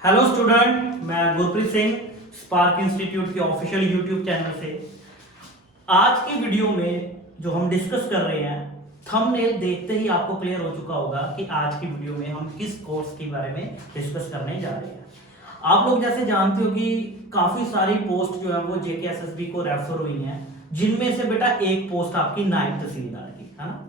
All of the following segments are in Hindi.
हेलो स्टूडेंट, मैं गुरप्रीत सिंह स्पार्क इंस्टीट्यूट के ऑफिशियल यूट्यूब चैनल से आज की वीडियो में जो हम डिस्कस कर रहे हैं, थंबनेल देखते ही आपको क्लियर हो चुका होगा कि आज की वीडियो में हम किस कोर्स के बारे में डिस्कस करने जा रहे हैं। आप लोग जैसे जानते हो कि काफी सारी पोस्ट जो है वो जेकेएसएसबी को रेफर हुई हैं, जिनमें से बेटा एक पोस्ट आपकी नायब तहसीलदार की है ना।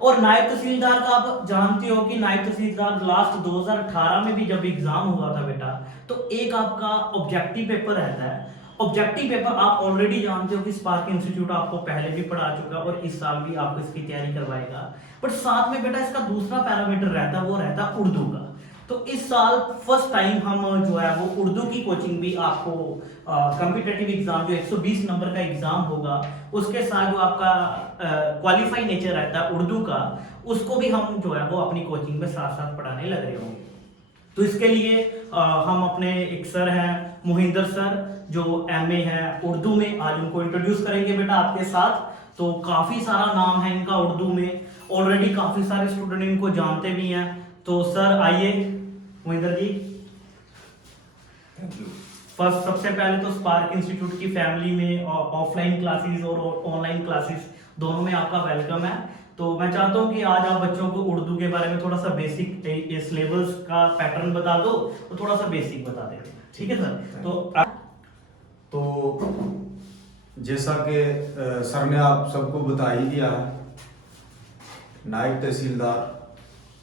और नायब तहसीलदार का आप जानते हो कि नायब तहसीलदार लास्ट 2018 में भी जब एग्जाम हुआ था बेटा, तो एक आपका ऑब्जेक्टिव पेपर रहता है। ऑब्जेक्टिव पेपर आप ऑलरेडी जानते हो कि स्पार्क इंस्टीट्यूट आपको पहले भी पढ़ा चुका है और इस साल भी आपको इसकी तैयारी करवाएगा। बट साथ में बेटा इसका दूसरा पैरामीटर रहता है, वो रहता है उर्दू का। तो इस साल फर्स्ट टाइम हम जो है वो उर्दू की कोचिंग भी आपको कॉम्पिटिटिव एग्जाम जो 120 नंबर का एग्जाम होगा, उसके साथ जो आपका क्वालिफाई नेचर रहता है उर्दू का, उसको भी हम जो है वो अपनी कोचिंग में साथ साथ पढ़ाने लग रहे होंगे। तो इसके लिए हम अपने एक सर हैं मोहिंदर सर, जो एमए है उर्दू में, आज उनको इंट्रोड्यूस करेंगे बेटा आपके साथ। तो काफी सारा नाम है इनका उर्दू में, ऑलरेडी काफी सारे स्टूडेंट इनको जानते भी हैं। तो सर आइए मोहिंदर जी। फर्स्ट सबसे पहले तो स्पार्क इंस्टीट्यूट की फैमिली में ऑफलाइन क्लासेस और ऑनलाइन क्लासेस दोनों में आपका वेलकम है। तो मैं चाहता हूं कि आज आप बच्चों को उर्दू के बारे में थोड़ा सा बेसिक सिलेबस का पैटर्न बता दो और थोड़ा सा बेसिक बता देते, ठीक है सर। तो जैसा कि सर ने आप सबको बता ही दिया है, नायब तहसीलदार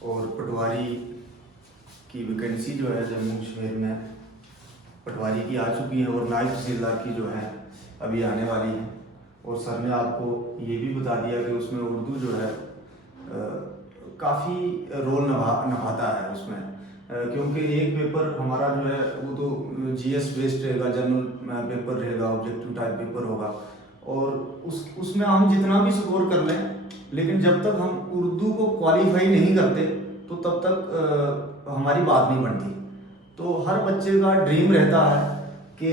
और पटवारी की वैकेंसी जो है जम्मू कश्मीर में पटवारी की आ चुकी है और नायब तहसीलदार की जो है अभी आने वाली है। और सर ने आपको ये भी बता दिया कि उसमें उर्दू जो है काफ़ी रोल निभाता है उसमें, क्योंकि एक पेपर हमारा जो है वो तो जीएस बेस्ड रहेगा, जनरल पेपर रहेगा, ऑब्जेक्टिव टाइप पेपर होगा। और उसमें हम जितना भी स्कोर कर लें, लेकिन जब तक हम उर्दू को क्वालिफाई नहीं करते तो तब तक हमारी बात नहीं बनती। तो हर बच्चे का ड्रीम रहता है कि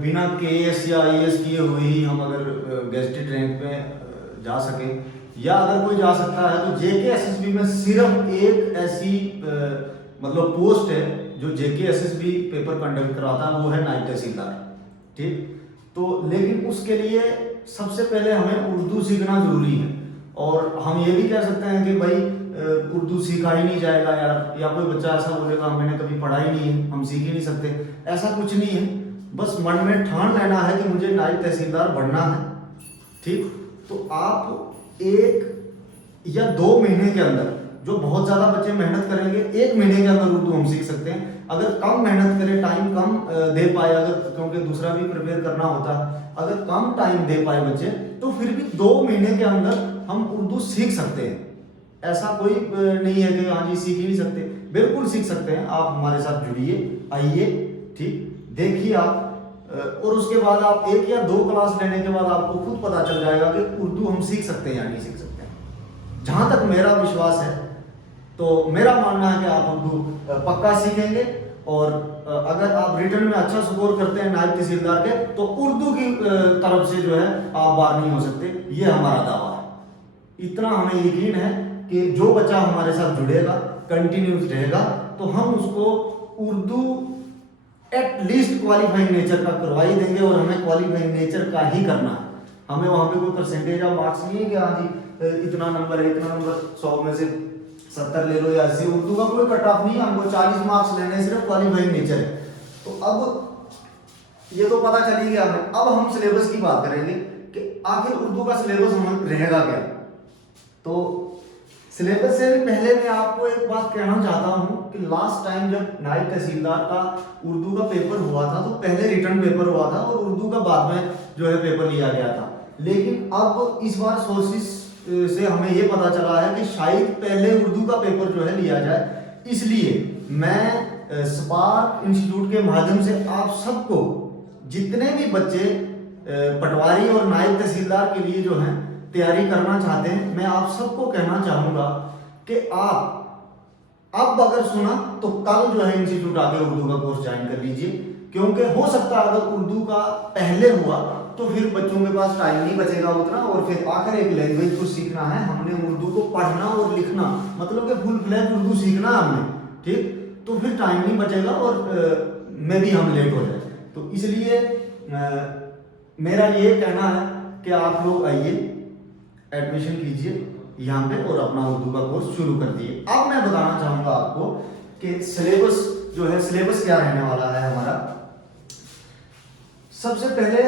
बिना केएस या आईएएस किए हुए ही हम अगर गेस्टेड रैंक पे जा सकें, या अगर कोई जा सकता है तो जेकेएसएसबी में सिर्फ एक ऐसी मतलब पोस्ट है जो जेकेएसएसबी पेपर कंडक्ट कराता है, वो है नायब तहसीलदार। ठीक, तो लेकिन उसके लिए सबसे पहले हमें उर्दू सीखना जरूरी है। और हम ये भी कह सकते हैं कि भाई उर्दू सीखा ही नहीं जाएगा यार, या कोई बच्चा ऐसा बोलेगा मैंने कभी पढ़ा ही नहीं है, हम सीख ही नहीं सकते। ऐसा कुछ नहीं है, बस मन में ठान लेना है कि मुझे नायब तहसीलदार बनना है। ठीक, तो आप 1 या 2 महीने के अंदर, जो बहुत ज़्यादा बच्चे मेहनत करेंगे 1 महीने के अंदर उर्दू हम सीख सकते हैं। अगर कम मेहनत करें, टाइम कम दे पाए, अगर क्योंकि दूसरा भी प्रिपेयर करना होता है, अगर कम टाइम दे पाए बच्चे, तो फिर भी 2 महीने के अंदर हम उर्दू सीख सकते हैं। ऐसा कोई नहीं है कि हाँ जी सीख ही नहीं सकते, बिल्कुल सीख सकते हैं। आप हमारे साथ जुड़िए, आइए, ठीक, देखिए आप, और उसके बाद आप 1 या 2 क्लास लेने के बाद आपको खुद पता चल जाएगा कि उर्दू हम सीख सकते हैं या नहीं सीख सकते हैं। जहां तक मेरा विश्वास है, तो मेरा मानना है कि आप उर्दू पक्का सीखेंगे। और अगर आप रिटर्न में अच्छा स्कोर करते हैं नायब तहसीलदार के, तो उर्दू की तरफ से जो है आप बाहर नहीं हो सकते, ये हमारा दावा है। इतना हमें यकीन है कि जो बच्चा हमारे साथ जुड़ेगा, कंटिन्यूस रहेगा, तो हम उसको उर्दू एटलीस्ट क्वालिफाइंग नेचर का करवा ही देंगे। और हमें क्वालिफाइंग नेचर का ही करना है, हमें वहाँ पे कोई परसेंटेज ऑफ मार्क्स नहीं है कि हाँ जी इतना नंबर है, इतना नंबर 100 में से 70 ले लो या 80। उर्दू का कोई कट ऑफ नहीं है, हमको 40 मार्क्स लेने हैं, सिर्फ क्वालिफाइंग नेचर है। तो अब ये तो पता चल ही गया हमें। अब हम सिलेबस की बात करेंगे कि आखिर उर्दू का सिलेबस हम रहेगा क्या। तो सिलेबस से भी पहले मैं आपको एक बात कहना चाहता हूं कि लास्ट टाइम जब नायब तहसीलदार का उर्दू का पेपर हुआ था, तो पहले रिटर्न पेपर हुआ था और उर्दू का बाद में जो है पेपर लिया गया था। लेकिन अब इस बार सोर्सेस से हमें ये पता चला है कि शायद पहले उर्दू का पेपर जो है लिया जाए। इसलिए मैं स्पार्क इंस्टीट्यूट के माध्यम से आप सबको, जितने भी बच्चे पटवारी और नायब तहसीलदार के लिए जो हैं तैयारी करना चाहते हैं, मैं आप सबको कहना चाहूंगा कि आप अब अगर सुना तो कल जो है इंस्टीट्यूट आके उर्दू का कोर्स ज्वाइन कर लीजिए। क्योंकि हो सकता है अगर उर्दू का पहले हुआ तो फिर बच्चों के पास टाइम नहीं बचेगा उतना, और फिर आखिर एक लैंग्वेज को सीखना है हमने, उर्दू को पढ़ना और लिखना, मतलब कि फुल फ्लैज उर्दू सीखना हमने। ठीक, तो फिर टाइम नहीं बचेगा और में भी हम लेट हो जाए। तो इसलिए मेरा ये कहना है कि आप लोग आइए, एडमिशन कीजिए यहाँ पे और अपना उर्दू का कोर्स शुरू कर दिए। अब मैं बताना चाहूँगा आपको कि सिलेबस जो है, सिलेबस क्या रहने वाला है हमारा। सबसे पहले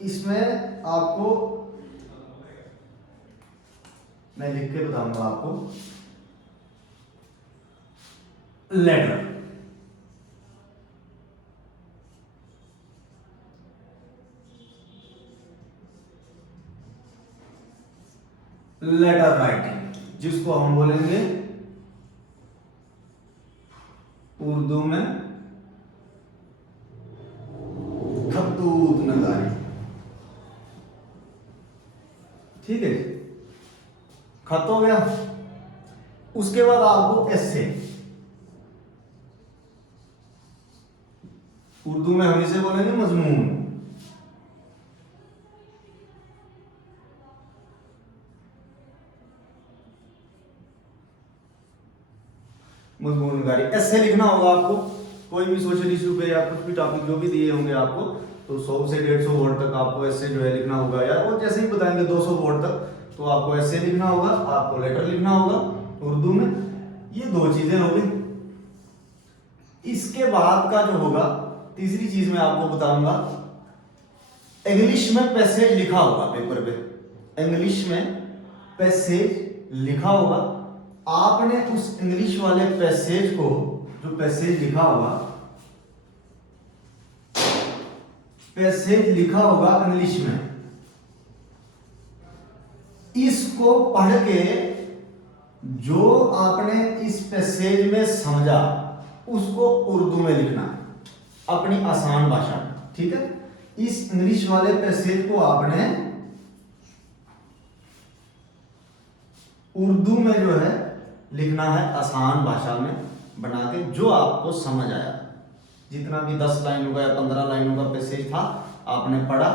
इसमें आपको मैं लिख के बताऊंगा आपको। लेटर, लेटर राइटिंग, जिसको हम बोलेंगे उर्दू में खतूत नगारी। ठीक है, खत हो गया। उसके बाद आपको एस्से, उर्दू में हम इसे बोलेंगे मजमून। मजमून नगारी, एस्से लिखना होगा आपको। कोई भी सोशल इशू पे या कुछ भी टॉपिक जो भी दिए होंगे आपको, तो 100 से 150 वर्ड तक आपको एस्से जो है लिखना होगा, या और जैसे ही बताएंगे 200 वर्ड तक, तो आपको एस्से लिखना होगा, आपको लेटर लिखना होगा उर्दू में। ये दो चीजें हो गई। इसके बाद का जो होगा, तीसरी चीज मैं आपको बताऊंगा, इंग्लिश में पैसेज लिखा होगा पेपर पे। इंग्लिश में पैसेज लिखा होगा, आपने उस इंग्लिश वाले पैसेज को, जो पैसेज लिखा होगा, पैसेज लिखा होगा इंग्लिश में, इसको पढ़ के जो आपने इस पैसेज में समझा उसको उर्दू में लिखना है अपनी आसान भाषा में। ठीक है, इस इंग्लिश वाले पैसेज को आपने उर्दू में जो है लिखना है, आसान भाषा में बना के, जो आपको समझ आया। जितना भी 10 लाइनों का या 15 लाइनों का पैसेज था, आपने पढ़ा,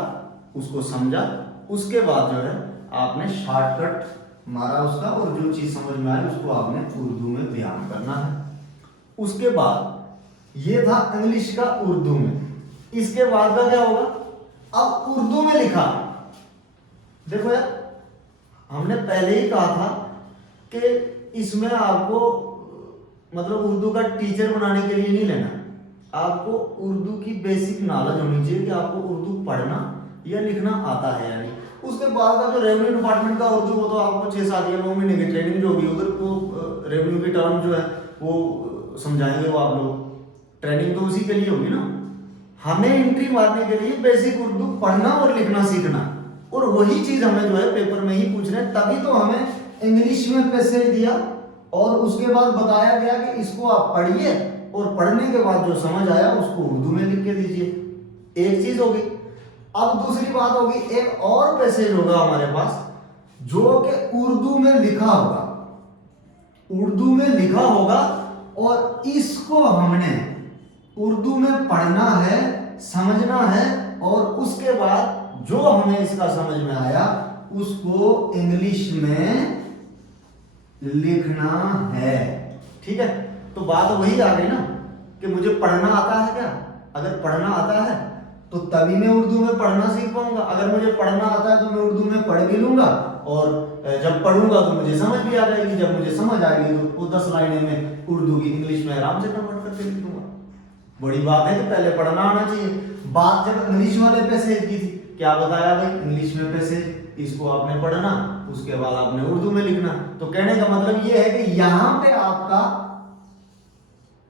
उसको समझा, उसके बाद जो है आपने शॉर्टकट मारा उसका, और जो चीज समझ में आई उसको आपने उर्दू में बयान करना है। उसके बाद ये था इंग्लिश का उर्दू में। इसके बाद का क्या होगा, अब उर्दू में लिखा। देखो यार, हमने पहले ही कहा था कि इसमें आपको मतलब उर्दू का टीचर बनाने के लिए नहीं लेना, आपको उर्दू की बेसिक नॉलेज होनी चाहिए कि आपको उर्दू पढ़ना या लिखना आता है या नहीं। उसके बाद का जो रेवेन्यू डिपार्टमेंट का उर्दू, वो तो आपको 6-7 या 9 महीने की ट्रेनिंग जो होगी, उधर को रेवेन्यू की टर्म जो है वो समझाएंगे वो आप लोग। ट्रेनिंग तो उसी के लिए होगी ना। हमें एंट्री मारने के लिए बेसिक उर्दू पढ़ना और लिखना सीखना, और वही चीज हमें जो है पेपर में ही पूछ रहे हैं। तभी तो हमें इंग्लिश में पैसेज दिया और उसके बाद बताया गया कि इसको आप पढ़िए, और पढ़ने के बाद जो समझ आया उसको उर्दू में लिख के दीजिए। एक चीज होगी। अब दूसरी बात होगी, एक और पैसेज होगा हमारे पास जो कि उर्दू में लिखा होगा, उर्दू में लिखा होगा, और इसको हमने उर्दू में पढ़ना है, समझना है, और उसके बाद जो हमें इसका समझ में आया उसको इंग्लिश में लिखना है। ठीक है, तो बात वही आ गई ना कि मुझे पढ़ना आता है क्या? अगर पढ़ना आता है तो तभी मैं उर्दू में पढ़ना सीख पाऊंगा। अगर मुझे पढ़ना आता है तो मैं उर्दू में पढ़ भी लूंगा, और जब पढ़ूंगा तो मुझे समझ भी आ जाएगी। जब मुझे समझ आएगी तो वो 10 लाइनें में उर्दू की इंग्लिश में आराम से कन्वर्ट करके लिख दूंगा। बड़ी बात है कि पहले पढ़ना आना चाहिए। बात जब इंग्लिश वाले पैसेज की थी, क्या बताया भाई, इंग्लिश में पैसेज, इसको आपने पढ़ना, उसके बाद आपने उर्दू में लिखना। तो कहने का मतलब यह है कि यहां पे आपका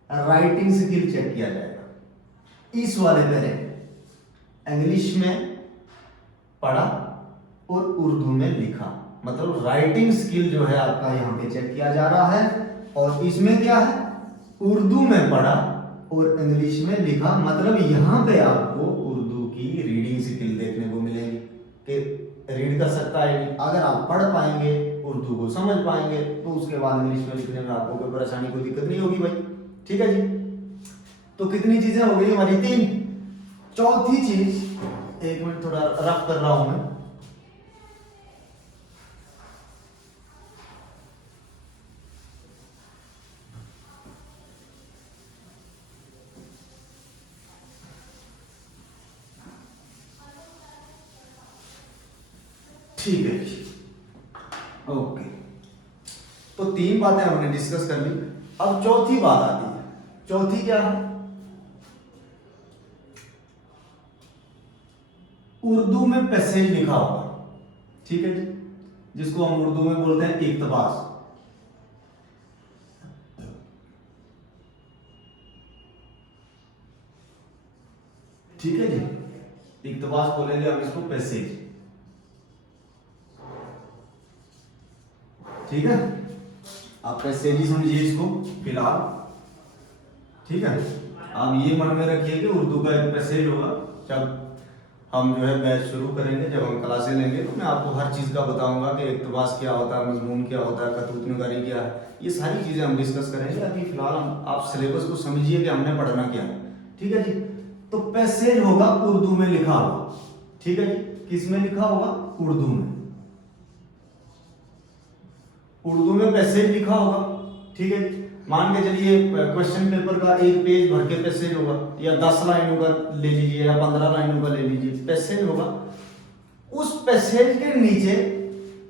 राइटिंग स्किल चेक किया जाएगा। इस वाले पहले इंग्लिश में पढ़ा और उर्दू में लिखा, मतलब राइटिंग स्किल जो है आपका यहां पे चेक किया जा रहा है। और इसमें क्या है, उर्दू में पढ़ा और इंग्लिश में लिखा, मतलब यहां पे आपको उर्दू की रीडिंग स्किल देखने को मिलेगी कि रीड कर सकता है। अगर आप पढ़ पाएंगे, उर्दू को समझ पाएंगे, तो उसके बाद इंग्लिश में लिखने में आपको कोई परेशानी, कोई दिक्कत नहीं होगी भाई। ठीक है जी, तो कितनी चीजें हो गई हमारी? 3। चौथी चीज, एक मिनट थोड़ा रफ कर रहा हूं मैं। ठीक है जी, ओके। तो 3 बातें हमने डिस्कस कर ली। अब चौथी बात आती है। चौथी क्या है? उर्दू में पैसेज लिखा होगा, ठीक है जी, जिसको हम उर्दू में बोलते हैं इक्तबास। ठीक है जी, इक्तबास बोलेंगे हम इसको, पैसेज। ठीक है, आप पैसेज ही समझिए इसको फिलहाल। ठीक है, आप ये मन में रखिए कि उर्दू का एक पैसेज होगा। जब हम जो है बैच शुरू करेंगे, जब हम क्लासें लेंगे, तो मैं आपको हर चीज़ का बताऊंगा कि इक्तबास क्या होता है, मजमून क्या होता है, खतूत नगारी क्या है। ये सारी चीज़ें हम डिस्कस करेंगे। अभी फिलहाल हम आप सिलेबस को समझिए कि हमने पढ़ना क्या है। ठीक है जी, तो पैसेज होगा उर्दू में लिखा होगा। ठीक है जी, किस में लिखा होगा? उर्दू में। उर्दू में पैसेज लिखा होगा। ठीक है, मान के चलिए क्वेश्चन पेपर का एक पेज भर के पैसेज होगा, या 10 लाइनों का ले लीजिए, या 15 लाइनों का ले लीजिए, पैसेज होगा। उस पैसेज के नीचे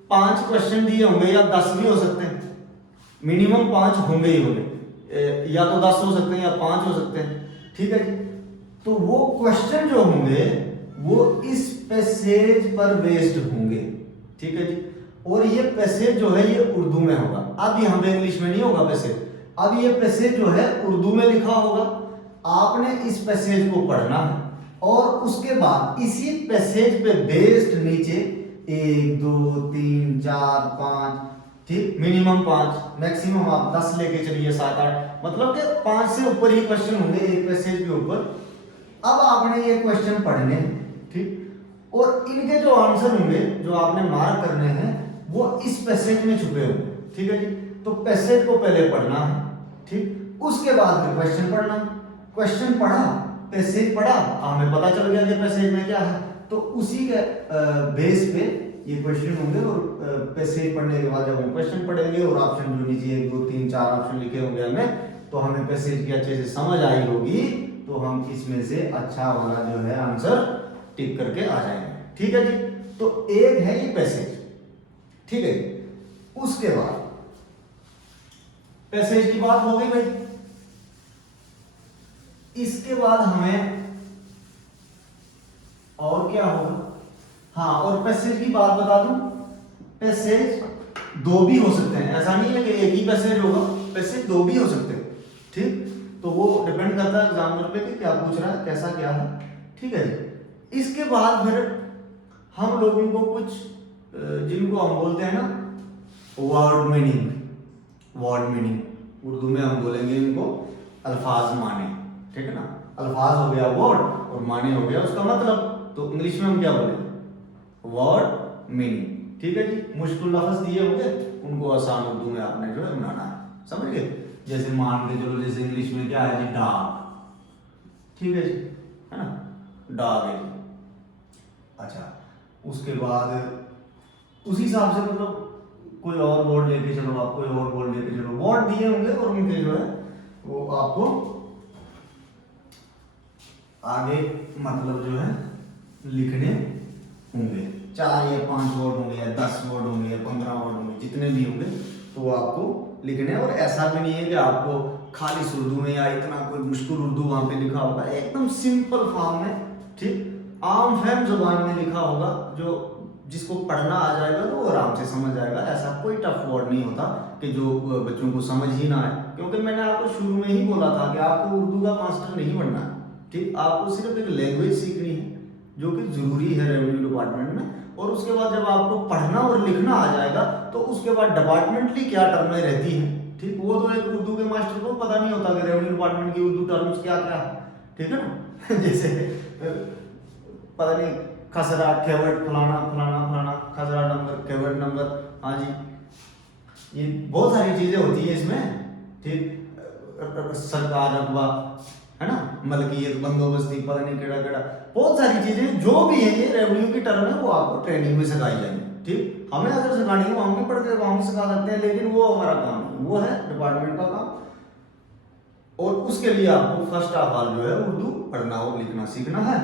5 क्वेश्चन दिए होंगे, या 10 भी हो सकते हैं, मिनिमम 5 होंगे ही होंगे, या तो 10 हो सकते हैं या 5 हो सकते हैं। ठीक है जी, तो वो क्वेश्चन जो होंगे वो इस पैसेज पर बेस्ड होंगे। ठीक है जी, और ये पैसेज जो है ये उर्दू में होगा। अब यहाँ पे इंग्लिश में नहीं होगा पैसेज। अब ये पैसेज जो है उर्दू में लिखा होगा। आपने इस पैसेज को पढ़ना है, और उसके बाद इसी पैसेज पे बेस्ड नीचे 1 2 3 4 5, ठीक, मिनिमम 5, मैक्सिमम आप 10 लेके चलिए, 7 8, मतलब कि 5 से ऊपर ही क्वेश्चन होंगे एक पैसेज के ऊपर। अब आपने ये क्वेश्चन पढ़ने हैं, ठीक, और इनके जो आंसर होंगे, जो आपने मार्क करने हैं, वो इस पैसेज में छुपे होंगे। ठीक है जी, तो पैसेज को पहले पढ़ना है, ठीक, उसके बाद में क्वेश्चन पढ़ना। क्वेश्चन पढ़ा, पैसेज पढ़ा, हमें पता चल गया कि पैसेज में क्या है, तो उसी के बेस पे ये क्वेश्चन होंगे। और पैसेज पढ़ने के बाद जब हम क्वेश्चन पढ़ेंगे और ऑप्शन जो नीचे 1 2 3 4 ऑप्शन लिखे होंगे हमें, तो हमें पैसेज की अच्छे से समझ आई होगी, तो हम इसमें से अच्छा वाला जो है आंसर टिक करके आ जाएंगे। ठीक है जी, तो एक है ये पैसेज। ठीक है, उसके बाद पैसेज की बात हो गई भाई। इसके बाद हमें और क्या होगा? हाँ, और पैसेज की बात बता दूं, पैसेज 2 भी हो सकते हैं। ऐसा नहीं है कि एक ही पैसेज होगा, पैसेज 2 भी हो सकते हैं। ठीक, तो वो डिपेंड करता है एग्जामिनर पे कि क्या पूछ रहा है, कैसा क्या है। ठीक है जी, इसके बाद फिर हम लोगों को कुछ जिनको हम बोलते हैं ना word meaning, word meaning Urdu में हम बोलेंगे इनको अल्फाज माने। ठीक है ना, अल्फाज हो गया वर्ड और माने हो गया उसका मतलब, तो इंग्लिश में हम क्या बोलेंगे? Word meaning. ठीक है जी, मुश्किल लफ्ज दिए होंगे, उनको आसान उर्दू में आपने जो है बनाना है, समझ गए? जैसे मान के चलो, जैसे इंग्लिश में क्या है जी? डॉग। ठीक है जी, है ना, डॉग है जी। अच्छा, उसके बाद उसी हिसाब से मतलब कोई और वर्ड लेके चलो, आप कोई और वर्ड लेके चलो, वर्ड दिए होंगे और उनके जो है वो आपको आगे मतलब जो है लिखने होंगे। 4 या 5 वर्ड होंगे, या 10 वर्ड होंगे, या 15 वर्ड होंगे, जितने भी होंगे तो वो आपको लिखने। और ऐसा भी नहीं है कि आपको खालिस उर्दू में या इतना कोई मुश्किल उर्दू वहां पे लिखा होगा, एकदम सिंपल फॉर्म में, ठीक, आम फहम जुबान में लिखा होगा, जो जिसको पढ़ना आ जाएगा तो वो आराम से समझ जाएगा। ऐसा कोई टफ वर्ड नहीं होता कि जो बच्चों को समझ ही ना आए, क्योंकि मैंने आपको शुरू में ही बोला था कि आपको उर्दू का मास्टर नहीं बनना है। ठीक, आपको सिर्फ एक लैंग्वेज सीखनी है, जो कि जरूरी है रेवेन्यू डिपार्टमेंट में। और उसके बाद जब आपको पढ़ना और लिखना आ जाएगा, तो उसके बाद डिपार्टमेंटली क्या टर्में रहती हैं, ठीक, वो तो एक उर्दू के मास्टर को पता नहीं होता कि रेवेन्यू डिपार्टमेंट की उर्दू टर्म्स क्या क्या है। ठीक है ना जैसे पता नहीं खसरा, केवट, फलाना फलाना फलाना, खसरा नंबर, केवट नंबर, हाँ जी, ये बहुत सारी चीजें होती है इसमें। ठीक, सरकार रकबा, है ना, मलकियत, बंदोबस्ती, पता नहीं केड़ा केड़ा, बहुत सारी चीजें जो भी है ये रेवेन्यू की टर्म है, वो आपको ट्रेनिंग में सिखाई जाएंगी। ठीक, हमें अगर सिखानी है हम भी पढ़ के हम सिखा सकते हैं, लेकिन वो हमारा काम नहीं, वो है डिपार्टमेंट का काम। और उसके लिए आपको फर्स्ट ऑफ ऑल जो है उर्दू पढ़ना और लिखना सीखना है।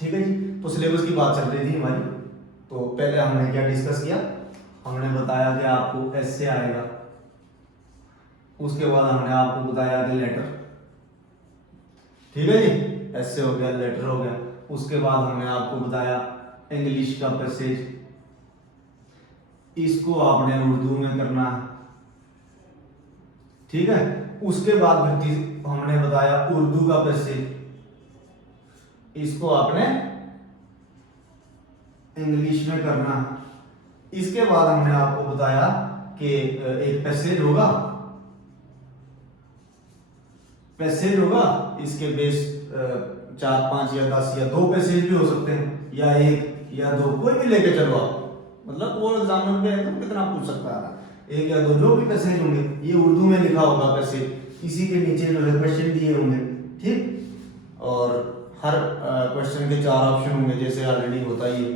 ठीक है जी, तो सिलेबस की बात चल रही थी हमारी। तो पहले हमने क्या डिस्कस किया, हमने बताया कि आपको ऐसे आएगा, उसके बाद हमने आपको बताया कि लेटर, ठीक है जी, ऐसे हो गया, लेटर हो गया। उसके बाद हमने आपको बताया इंग्लिश का पैसेज, इसको आपने उर्दू में करना है, ठीक है। उसके बाद हमने बताया उर्दू का पैसेज, इसको आपने इंग्लिश में करना है। इसके बाद हमने आपको बताया कि एक पैसेज होगा, इसके बेस 4, 5 या 10 या 2 पैसेज भी हो सकते हैं, या 1 या 2, कोई भी लेके चलो आप, मतलब वो एग्जामिनर पे है तो कितना पूछ सकता है, 1 या 2 जो भी पैसेज होंगे, ये उर्दू में लिखा होगा पैसेज, इसी के नीचे जो है क्वेश्चन दिए होंगे, ठीक। और हर क्वेश्चन के 4 ऑप्शन होंगे जैसे ऑलरेडी होता ही है,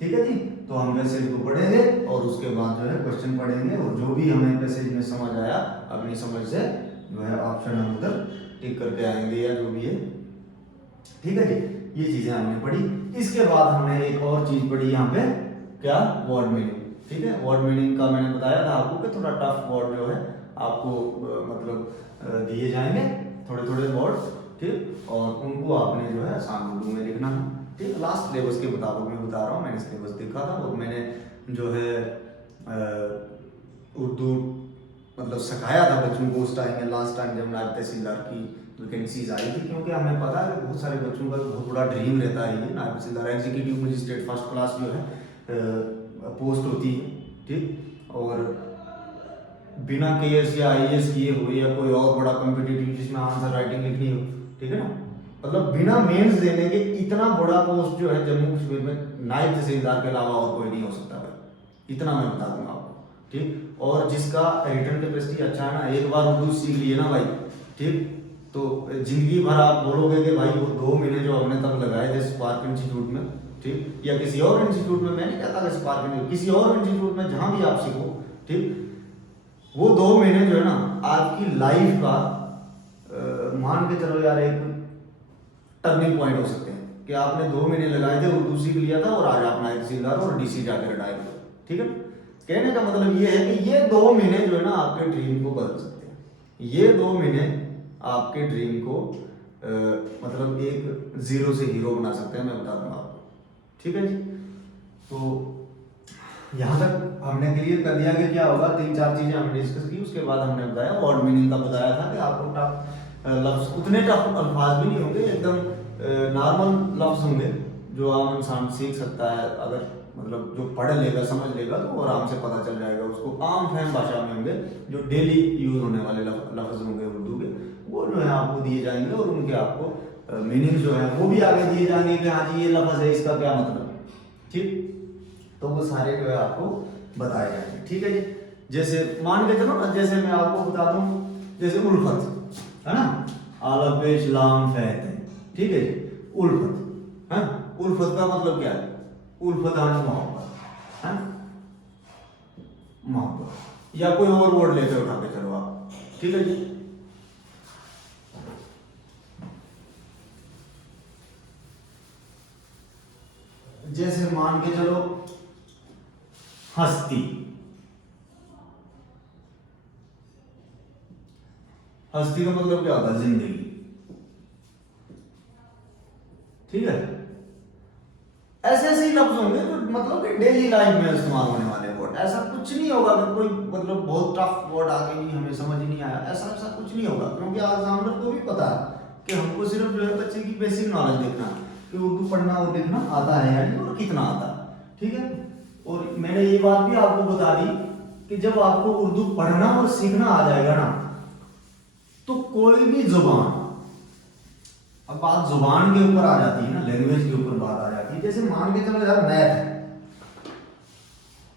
ठीक है जी। तो हम पैसेज को पढ़ेंगे और उसके बाद जो है क्वेश्चन पढ़ेंगे, और जो भी हमें पैसेज में समझ आया अपनी समझ से जो है ऑप्शन हम उधर टिक करके आएंगे या जो भी है, ठीक है जी। ये चीजें हमने पढ़ी। इसके बाद हमने एक और चीज पढ़ी यहाँ पे, क्या, वर्ड मीनिंग, ठीक है। वर्ड मीनिंग का मैंने बताया था आपको कि थोड़ा टफ वर्ड जो है आपको मतलब दिए जाएंगे, थोड़े थोड़े वर्ड, ठीक, और उनको आपने जो है आसान उर्दू में लिखना है, ठीक। लास्ट सिलेबस के मुताबिक मैं बता रहा हूँ, मैंने सिलेबस देखा था और मैंने जो है उर्दू मतलब सिखाया था बच्चों को उस टाइम में, लास्ट टाइम जब नायब तहसीलदार की वैकेंसीज आई थी, क्योंकि हमें पता है कि बहुत सारे बच्चों का बहुत बड़ा ड्रीम रहता है ये नायब तहसीलदार, एग्जीक्यूटिव मजिस्ट्रेट फर्स्ट क्लास जो है पोस्ट होती है, ठीक। और बिना केएस या आईएएस किए हुए या कोई और बड़ा कॉम्पिटिटिव जिसमें आंसर राइटिंग लिखनी हो, ठीक है ना, मतलब बिना मेंस देने के इतना बड़ा पोस्ट जो है जम्मू कश्मीर में नायब तहसीलदार के अलावा और कोई नहीं हो सकता भाई, इतना मैं बता दूंगा आपको, ठीक। और जिसका रिटर्न कैपेसिटी अच्छा है ना, एक बार उर्दू सीख लिए ना भाई, ठीक, तो जिंदगी भर आप बोलोगे कि भाई वो 2 महीने जो हमने तब लगाए थे स्पार्क इंस्टीट्यूट में, ठीक, या किसी और इंस्टीट्यूट में, मैं नहीं कहता कि स्पार्क इंस्टीट्यूट, किसी और इंस्टीट्यूट में जहां भी आप सीखो, ठीक, वो 2 महीने जो है ना आपकी लाइफ का मान के चलो यार एक टर्निंग पॉइंट हो सकते हैं कि आपने 2 महीने लगाए थे, उर्दू सीख लिया था और आज आप नायब तहसीलदार और डीसी जाकर रिटायर हो, ठीक है। कहने का मतलब ये है कि ये 2 महीने जो है ना आपके ड्रीम को बदल सकते हैं, ये 2 महीने आपके ड्रीम को मतलब एक जीरो से हीरो बना सकते हैं, मैं बता दूंगा आपको, ठीक है जी। तो यहाँ तक हमने क्लियर कर दिया कि क्या होगा, 3-4 चीजें हमने डिस्कस की। उसके बाद हमने बताया वर्ड मीनिंग का, बताया था कि आपको टफ लफ्ज, उतने टफ अल्फाज भी नहीं होंगे, एकदम नॉर्मल लफ्ज होंगे जो आम इंसान सीख सकता है, अगर मतलब जो पढ़ लेगा समझ लेगा तो आराम से पता चल जाएगा उसको, आम फहम भाषा में होंगे, जो डेली यूज होने वाले लफ्ज होंगे उर्दू के, वो जो है आपको दिए जाएंगे और उनके आपको मीनिंग जो है वो भी आगे दिए जाएंगे कि हाँ जी ये लफ्ज है, इसका क्या मतलब, ठीक। तो वो सारे जो है आपको बताए जाएंगे, ठीक है जी। जैसे मान के चलो ना, जैसे मैं आपको बता दूं, जैसे उल्फत है ना, आला पेश लाम फैत, ठीक है जी, उल्फत है, उल्फत का मतलब क्या है, उल्फत आना मोहब्बत है, मोहब्बत, या कोई और वर्ड लेके उठा के चलो आप, ठीक है जी। जैसे मान के चलो हस्ती, हस्ती का मतलब क्या होता है, जिंदगी, ठीक है। ऐसे ऐसे ही लफ्ज होंगे जो मतलब कि डेली लाइफ में इस्तेमाल होने वाले वर्ड, ऐसा कुछ नहीं होगा कि कोई मतलब बहुत टफ वर्ड आगे नहीं हमें समझ ही नहीं आया, ऐसा ऐसा कुछ नहीं होगा, क्योंकि एग्जामिनर को भी पता है कि हमको सिर्फ जो है बच्चे की बेसिक नॉलेज देखना कि उर्दू पढ़ना और लिखना आता है या नहीं और कितना आता है, ठीक है। और मैंने ये बात भी आपको बता दी कि जब आपको उर्दू पढ़ना और सीखना आ जाएगा ना, तो कोई भी जुबान, अब बात जुबान के ऊपर आ जाती है ना, लैंग्वेज के ऊपर बात आ जाती है। जैसे मान के चलो यार मैथ है,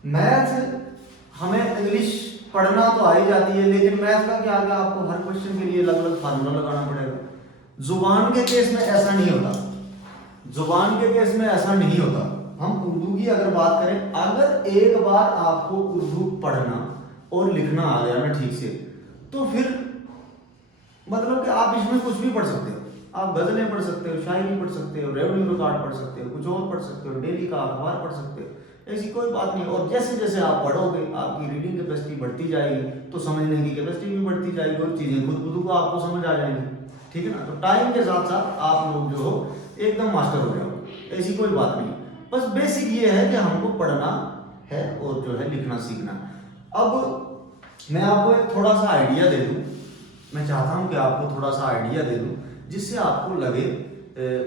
मैथ हमें इंग्लिश पढ़ना तो आ ही जाती है, लेकिन मैथ का क्या क्या आपको हर क्वेश्चन के लिए अलग अलग फार्मूला लगाना पड़ेगा। जुबान के केस में ऐसा नहीं होता, जुबान के केस में ऐसा नहीं होता। हम उर्दू की अगर बात करें, अगर एक बार आपको उर्दू पढ़ना और लिखना आ गया ना ठीक से, तो फिर मतलब कि आप इसमें कुछ भी पढ़ सकते हो, आप गजलें पढ़ सकते हो, शायरी पढ़ सकते हो, रेवेन्यू रिकॉर्ड पढ़ सकते हो, कुछ और पढ़ सकते हो, डेली का अखबार पढ़ सकते हो, ऐसी कोई बात नहीं। और जैसे जैसे आप पढ़ोगे आपकी रीडिंग कैपेसिटी बढ़ती जाएगी तो समझने की कैपेसिटी भी बढ़ती जाएगी और चीज़ें खुद खुद को आपको समझ आ जाएंगी, ठीक है ना। तो टाइम के साथ साथ आप लोग जो हो एकदम मास्टर हो जाओगे, ऐसी कोई बात नहीं। बस बेसिक ये है कि हमको पढ़ना है और जो है लिखना सीखना। अब मैं आपको एक थोड़ा सा आइडिया दे दूं, मैं चाहता हूं कि आपको थोड़ा सा आइडिया दे दूं जिससे आपको लगे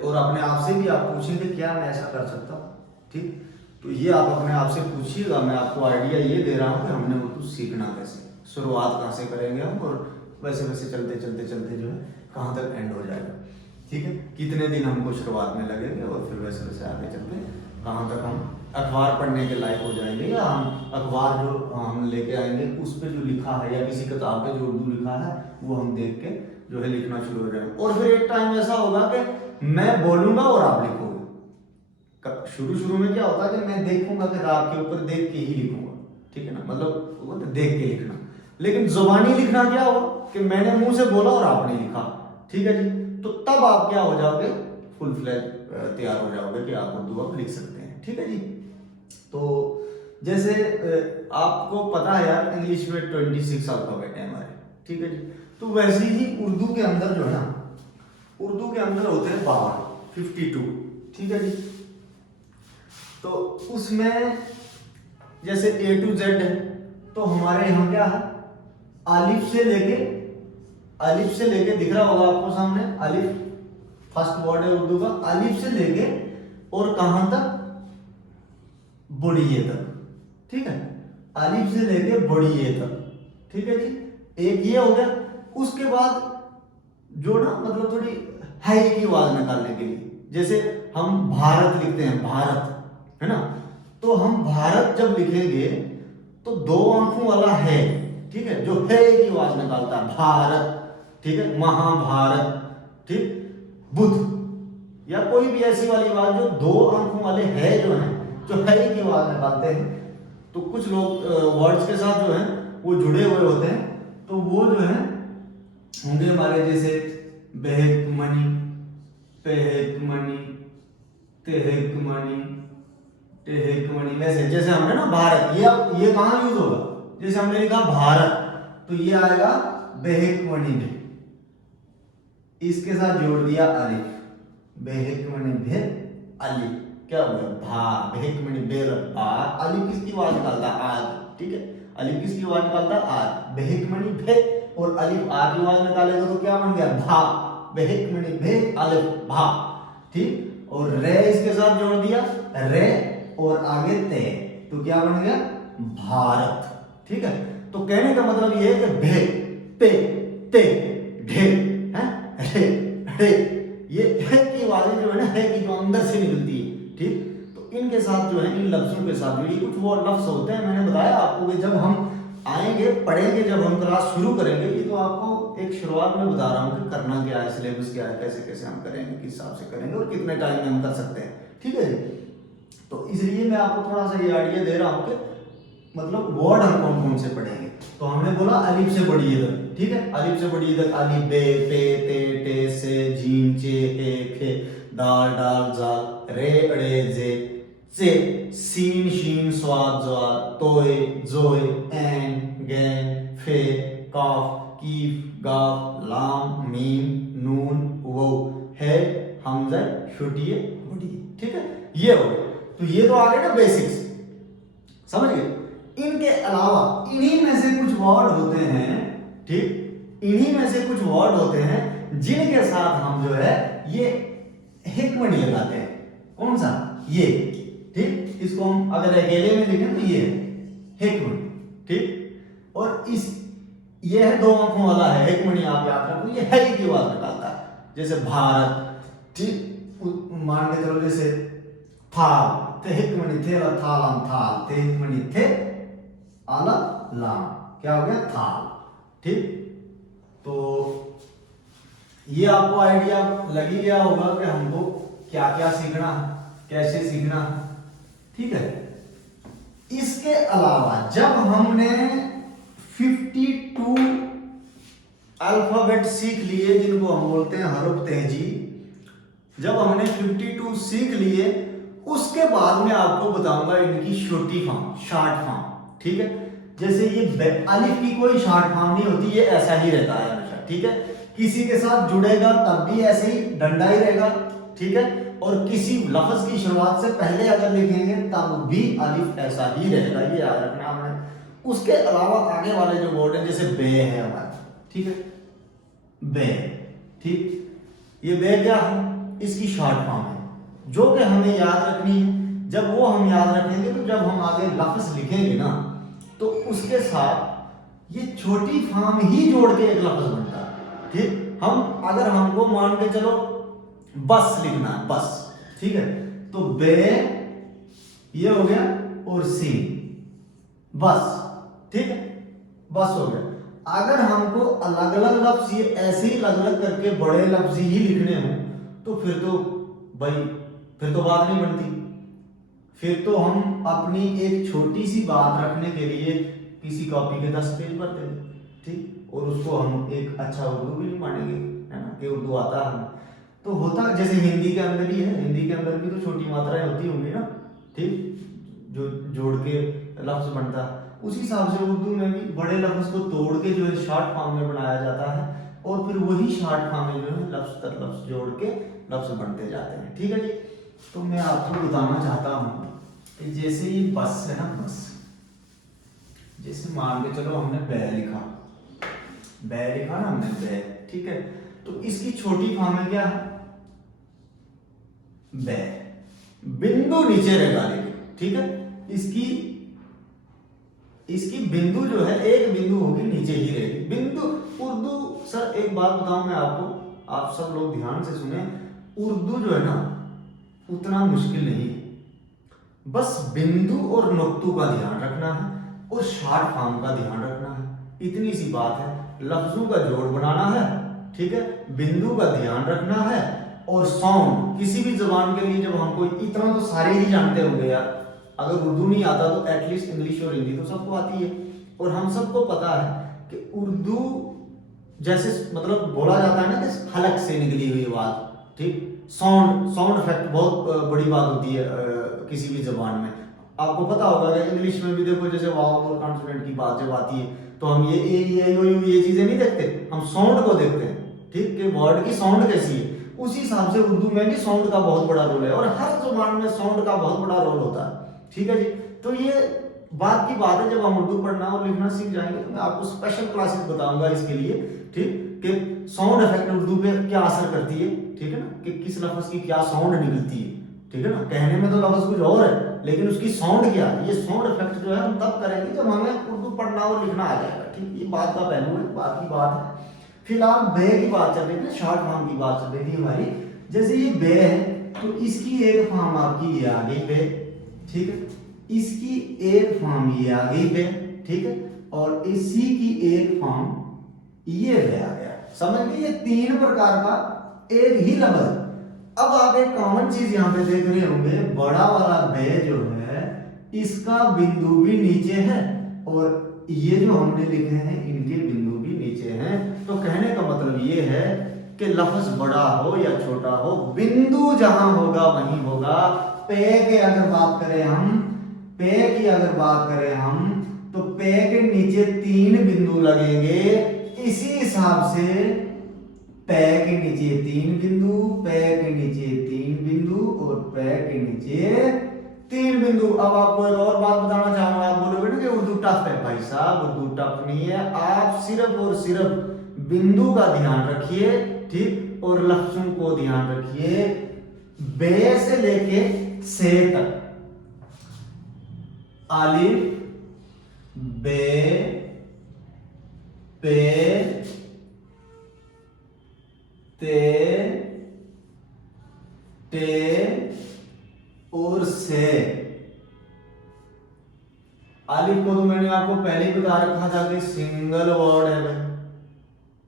और अपने आप से भी आप पूछेंगे क्या मैं ऐसा कर सकता हूँ, ठीक। तो ये आप अपने आप से पूछिएगा। मैं आपको आइडिया ये दे रहा हूँ कि हमने उर्दू सीखना कैसे, शुरुआत कहाँ से करेंगे हम, और वैसे वैसे चलते चलते चलते जो है कहाँ तक एंड हो जाएगा, ठीक है। कितने दिन हमको शुरुआत में लगेंगे और फिर वैसे वैसे आगे चलते कहाँ तक हम अखबार पढ़ने के लायक हो जाएंगे, या हम अखबार जो हम लेके आएंगे उस पर जो लिखा है या किसी किताब पे जो उर्दू लिखा है वो हम देख के जो है लिखना शुरू हो जाएंगे। और फिर एक टाइम ऐसा होगा कि मैं बोलूंगा और आप लिखोगे। शुरू शुरू में क्या होता है कि मैं देखूंगा किताब के ऊपर, देख के ही लिखूंगा, ठीक है ना, मतलब वो तो देख के लिखना। लेकिन जुबानी लिखना क्या होगा कि मैंने मुंह से बोला और आपने लिखा, ठीक है जी। तो तब आप क्या हो जाओगे, फुल फ्लैज तैयार हो जाओगे कि आप उर्दू अब लिख सकते हैं, ठीक है जी। तो जैसे आपको पता है यार इंग्लिश में 26 अल्फाबेट है हमारे, ठीक है जी। तो वैसे ही उर्दू के अंदर जो है ना, उर्दू के अंदर होते हैं 52, ठीक है जी। तो उसमें जैसे A to Z है, तो हमारे यहाँ क्या है, अलिफ से लेके दिख रहा होगा आपको सामने, अलिफ फर्स्ट वर्ड है उर्दू का, अलिफ से लेके और कहां तक, बुढ़िए तक, ठीक है। अलिफ से लेके बुढ़िए तक, ठीक है जी। एक ये हो गया। उसके बाद जो ना मतलब थोड़ी है की आवाज निकालने के लिए, जैसे हम भारत लिखते हैं, भारत है ना, तो हम भारत जब लिखेंगे तो 2 आंखों वाला है, ठीक है, जो है की आवाज निकालता है, भारत, ठीक है। महाभारत, ठीक। बुध या कोई भी ऐसी वाली आवाज जो 2 आंखों वाले है जो है, जो है की आवाज निकालते हैं। तो कुछ लोग वर्ड्स के साथ जो है वो जुड़े हुए होते हैं, तो वो जो है होंगे हमारे जैसे बेहकमनी, पेहकमनी, तेहकमनी, टेहकमनी। वैसे जैसे हमने ना भारत, ये कहाँ यूज होगा, जैसे हमने लिखा भारत तो ये आएगा बेहकमनी में, इसके साथ जोड़ दिया अलिफ, बेहकमनी भे अलिफ, क्या हो गया भा, बेहकमनी बेल बा, अलिफ किसकी आवाज निकालता है, आज, ठीक है। अलिफ किसकी आवाज निकालता है, आज, बेहकमनी भे, और अलिफ आ की आवाज निकालेगा तो क्या बन गया, भा, बेहकमनी भे अलिफ भा, ठीक। और रे इसके साथ जोड़ दिया, रे और आगे ते, तो क्या बन गया, भारत, ठीक है। तो कहने का मतलब ये है कि भे, पे, ते, ढे, हैं, रे, रे, ये है की आवाजें जो है ना, है की जो अंदर से निकलती है, ठीक। तो इनके साथ जो है, इन लफ्जों के साथ जो ये कुछ वो लफ्ज होते हैं, मैंने बताया आपको कि जब हम आएंगे पढ़ेंगे, जब हम क्लास शुरू करेंगे, ये तो आपको एक शुरुआत में बता रहा हूँ कि करना क्या है, सिलेबस क्या है, कैसे कैसे हम करेंगे, किस हिसाब से करेंगे और कितने टाइम में हम कर सकते हैं, ठीक है। तो इसलिए मैं आपको थोड़ा सा ये आइडिया दे रहा हूँ कि मतलब वर्ड हम कौन कौन से पढ़ेंगे। तो हमने बोला अलिफ से बड़ी तक, ठीक है, अलिफ से बड़ी तक, अलिफ बे, पे, ते, टे, से, जीम, चे, हे, खे, दाल, डाल, जाल, रे, अड़े, जे, से, सीन, शीन, स्वाद, ज्वार, तोय, जोय, ऐन, गैन, फे, काफ, कीफ, गाफ, लाम, मीम, नून, वो, है, हमजा, छुटिए, बुढ़िए, ठीक है। ये हो गए। तो ये तो आ गए ना बेसिक्स, समझ गए। इनके अलावा इन्हीं में से कुछ वर्ड होते हैं, ठीक, इन्हीं में से कुछ वर्ड होते हैं जिनके साथ हम जो है ये हिकमनी लगाते हैं। कौन सा, ये, ठीक। इसको हम अगर अकेले में लिखें तो ये हिकमनी, ठीक। और इस ये है 2 आंखों वाला है, हिकमनी आप याद रखो, ये है की आवाज निकालता है, जैसे भारत, ठीक। मान के चलो जैसे थाल, ते हिकमनी थे थालम थाल, ते हिकमनी थे आला लाम, क्या हो गया, थाल, ठीक। तो ये आपको आइडिया लग ही गया होगा कि हमको क्या क्या सीखना है, कैसे सीखना है, ठीक है। इसके अलावा जब हमने 52 अल्फाबेट सीख लिए, जिनको हम बोलते हैं हरुफ तहजीब, जब हमने 52 सीख लिए उसके बाद में आपको बताऊंगा इनकी छोटी फॉर्म, शॉर्ट फॉर्म, ठीक है। जैसे ये अलिफ की कोई शॉर्ट फॉर्म नहीं होती, ये ऐसा ही रहता है हमेशा, ठीक है। किसी के साथ जुड़ेगा तब भी ऐसे ही डंडा ही रहेगा, ठीक है। और किसी लफ्ज की शुरुआत से पहले अगर लिखेंगे तब भी अलिफ ऐसा ही रहेगा, ये याद रखना हमने। उसके अलावा आगे वाले जो वर्ड है, जैसे बे है हमारा, ठीक है, बे, ठीक। ये बे क्या है, इसकी शॉर्ट फॉर्म है जो कि हमें याद रखनी है। जब वो हम याद रखेंगे तो जब हम आगे लफ्ज लिखेंगे ना, तो उसके साथ ये छोटी फॉर्म ही जोड़ के एक लफ्ज बनता है, ठीक। हम अगर हमको मान के चलो बस लिखना है, बस, ठीक है, तो बे ये हो गया और सी, बस, ठीक है, बस हो गया। अगर हमको अलग अलग लफ्ज ये ऐसे ही अलग अलग करके बड़े लफ्ज ही लिखने हो तो फिर तो भाई फिर तो बात नहीं बनती। फिर तो हम अपनी एक छोटी सी बात रखने के लिए किसी कॉपी के 10 पेज भर देंगे, ठीक, और उसको हम एक अच्छा उर्दू भी नहीं मानेंगे, है ना, कि उर्दू आता है। तो होता जैसे हिंदी के अंदर ही है, हिंदी के अंदर भी तो छोटी मात्राएं होती होंगी ना, ठीक, जो जोड़ के लफ्ज बनता है। उसी हिसाब से उर्दू में भी बड़े लफ्ज को तोड़ के जो है शॉर्ट फॉर्म में बनाया जाता है, और फिर वही शॉर्ट फॉर्म में जो है लफ्ज तर लफ्ज जोड़ के लफ्ज बनते जाते हैं, ठीक है जी। तो मैं आपको बताना चाहता हूँ कि जैसे ये बस है ना, बस, जैसे मान के चलो हमने बै लिखा, बै लिखा ना हमने, बै, ठीक है, तो इसकी छोटी फॉर्म है क्या, बै, बिंदु नीचे रहेगा लेकिन, ठीक है, इसकी बिंदु जो है एक बिंदु होगी नीचे ही रहेगी बिंदु। उर्दू सर एक बात बताऊं मैं आपको, आप सब लोग ध्यान से सुने, उर्दू जो है ना उतना मुश्किल नहीं है, बस बिंदु और नुक्तों का ध्यान रखना है और शॉर्ट फॉर्म का ध्यान रखना है, इतनी सी बात है। लफ्जों का जोड़ बनाना है, ठीक है, बिंदु का ध्यान रखना है, और साउंड किसी भी जबान के लिए, जब हमको इतना तो सारे ही जानते होंगे यार, अगर उर्दू नहीं आता तो एटलीस्ट इंग्लिश और हिंदी तो सबको आती है। और हम सबको पता है कि उर्दू जैसे मतलब बोला जाता है ना कि हलक से निकली हुई बात, ठीक, साउंड इफेक्ट बहुत बड़ी बात होती है किसी भी जबान में। आपको पता होगा कि इंग्लिश में भी देखो, जैसे वावल और कॉन्सोनेंट की बात जब आती है तो हम ये चीजें नहीं देखते, हम साउंड को देखते हैं, ठीक, कि वर्ड की साउंड कैसी है। उसी हिसाब से उर्दू में भी साउंड का बहुत बड़ा रोल है, और हर जुबान में साउंड का बहुत बड़ा रोल होता है, ठीक है जी। तो ये बात की बात है, जब हम उर्दू पढ़ना और लिखना सीख जाएंगे तो मैं आपको स्पेशल क्लासेस बताऊंगा इसके लिए, ठीक, कि साउंड इफेक्ट उर्दू पे क्या असर करती है, ठीक है ना, कि किस लफ्ज की क्या साउंड निकलती है, ठीक है ना। कहने में तो लफ्ज कुछ और है लेकिन उसकी साउंड क्या है, ये साउंड इफेक्ट जो है हम तब करेंगे जब हमें उर्दू पढ़ना और लिखना आ जाएगा, ठीक, ये बात का पहलू है, बात की बात है। फिलहाल बे की बात चल रही थी, शॉर्ट फॉर्म की बात चल रही थी हमारी। जैसे ये बे है तो इसकी एक फॉर्म आपकी ये आ गई बे, ठीक है, इसकी एक फॉर्म ये आ गई बे, ठीक है, और इसी की एक फॉर्म ये बे आ गया। समझ गए, ये 3 प्रकार का एक ही लफ्ज। अब आप एक कॉमन चीज यहां पे देख रहे होंगे, बड़ा वाला बे जो है इसका बिंदु भी नीचे है, और ये जो हमने लिखे हैं इनके बिंदु भी नीचे हैं। तो कहने का मतलब ये है कि लफ्ज बड़ा हो या छोटा हो, बिंदु जहां होगा वहीं होगा। पे के अगर बात करें हम, पे की अगर बात करें हम, तो पे के नीचे 3 बिंदु लगेंगे। इसी हिसाब से पे के नीचे 3 बिंदु, पे के नीचे 3 बिंदु और पे के नीचे 3 बिंदु। अब आपको एक और बात बताना चाहूंगा, आप बोलोगे ना कि उर्दू टफ है। भाई साहब उर्दू टफ नहीं है, आप सिर्फ और सिर्फ बिंदु का ध्यान रखिए, ठीक, और लफ्जों को ध्यान रखिए। बे से लेके से तक, अलिफ, बे, पे, ते, टे और से। अलिफ को तो मैंने आपको पहले ही बता रखा था कि सिंगल वर्ड है भाई,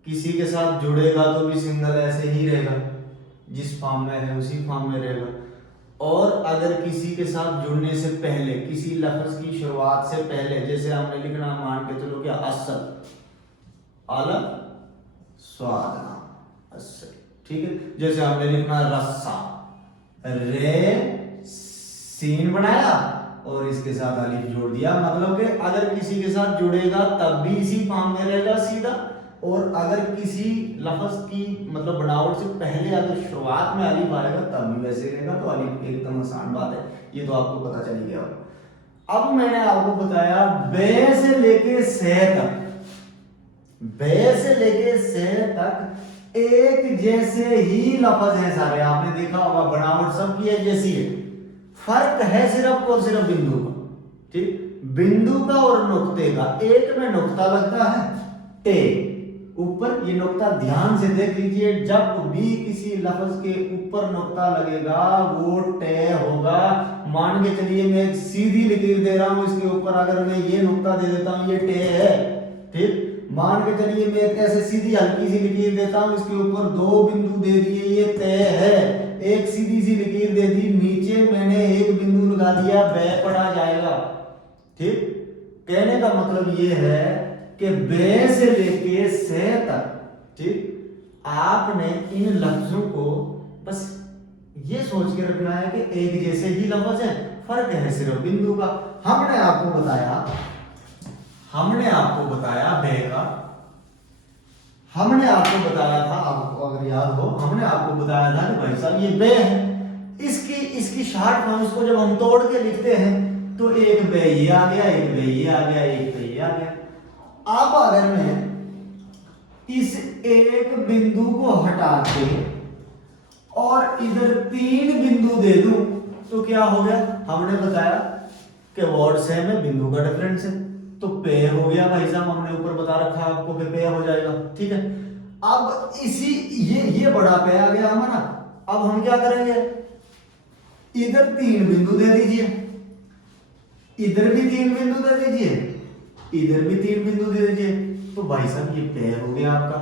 किसी के साथ जुड़ेगा तो भी सिंगल ऐसे ही रहेगा, जिस फॉर्म में है उसी फॉर्म में रहेगा। और अगर किसी के साथ जुड़ने से पहले, किसी लफ्ज की शुरुआत से पहले, जैसे हमने लिखना मान के चलो क्या, असल, अलग, स्वादना, असल, ठीक है। जैसे हमने लिखना रस्सा, रे सीन बनाया और इसके साथ अलिफ जोड़ दिया, मतलब कि अगर किसी के साथ जुड़ेगा तब भी इसी फॉर्म में रहेगा सीधा, और अगर किसी लफ्ज की मतलब बनावट से पहले अगर शुरुआत में अलिफ आएगा तब भी वैसे रहेगा। तो अलिफ एकदम आसान बात है, ये तो आपको पता चल गया। अब मैंने आपको बताया बे से लेके से तक, बे से लेके से तक एक जैसे ही लफ्ज है सारे, आपने देखा होगा बनावट सबकी एक जैसी है, फर्क है सिर्फ और सिर्फ बिंदु का। ठीक, बिंदु का और नुक्ते का। एक में नुक्ता लगता है टे ऊपर, ये नुक्ता ध्यान से देख लीजिए, जब भी किसी लफ्ज के ऊपर नुक्ता लगेगा वो टे होगा। मान के चलिए मैं एक सीधी लकीर दे रहा हूं इसके ऊपर, अगर मैं ये नुक्ता दे देता हूं ये टे है। ठीक, मान के चलिए मैं एक ऐसे सीधी हल्की सी लकीर देता हूं, इसके ऊपर दो बिंदु दे दिए, ये ते है। एक सीधी सी लकीर दे दी, नीचे मैंने एक बिंदु लगा दिया, बे पढ़ा जाएगा। ठीक, कहने का मतलब ये है कि बे से लेके से तक, ठीक, आपने इन लफ्जों को बस ये सोच के रखना है कि एक जैसे ही लफ्ज है, फर्क है सिर्फ बिंदु का। हमने आपको बताया बे का, हमने आपको बताया था, आपको अगर याद हो, हमने आपको बताया था कि भाई साहब ये बे है, इसकी शॉर्ट फॉर्म को जब हम तोड़ के लिखते हैं तो एक बे ये आ गया, एक बे ये आ गया, एक बे ये आ गया। अब अगर मैं इस एक बिंदु को हटा के और इधर 3 बिंदु दे दूं तो क्या हो गया? हमने बताया कि वर्ड सेम है, बिंदु का डिफरेंस है, तो पे हो गया भाई साहब। हमने ऊपर बता रखा आपको कि पे हो जाएगा। ठीक है, अब इसी ये बड़ा पे आ गया हमारा। अब हम क्या करेंगे, इधर 3 बिंदु दे दीजिए, इधर भी 3 बिंदु दे दीजिए, इधर भी 3 बिंदु दे दीजिए, तो भाई साहब ये पे हो गया आपका।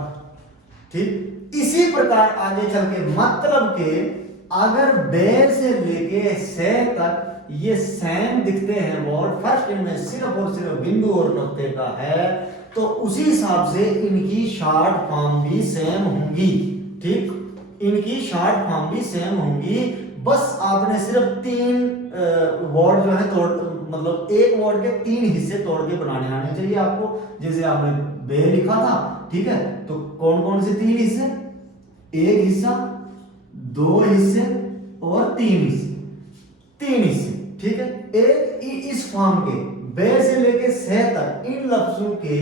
ठीक, इसी प्रकार आगे चल के मतलब के अगर बे से लेके से तक ये सेम दिखते हैं वर्ड, फर्स्ट इनमें सिर्फ और सिर्फ बिंदु और नुक्ते का है, तो उसी हिसाब से इनकी शॉर्ट फॉर्म भी सेम होंगी। ठीक, इनकी शॉर्ट फॉर्म भी सेम होंगी। बस आपने सिर्फ 3 वर्ड जो है तोड़, मतलब एक वर्ड के 3 हिस्से तोड़ के बनाने आने चाहिए आपको। जैसे आपने बे लिखा था, ठीक है, तो कौन कौन से 3 हिस्से? एक हिस्सा, 2 हिस्से और 3 हिस्से, 3 हिस्से। ठीक है, एक इस फॉर्म के बे से लेके से तक इन लफ्जों के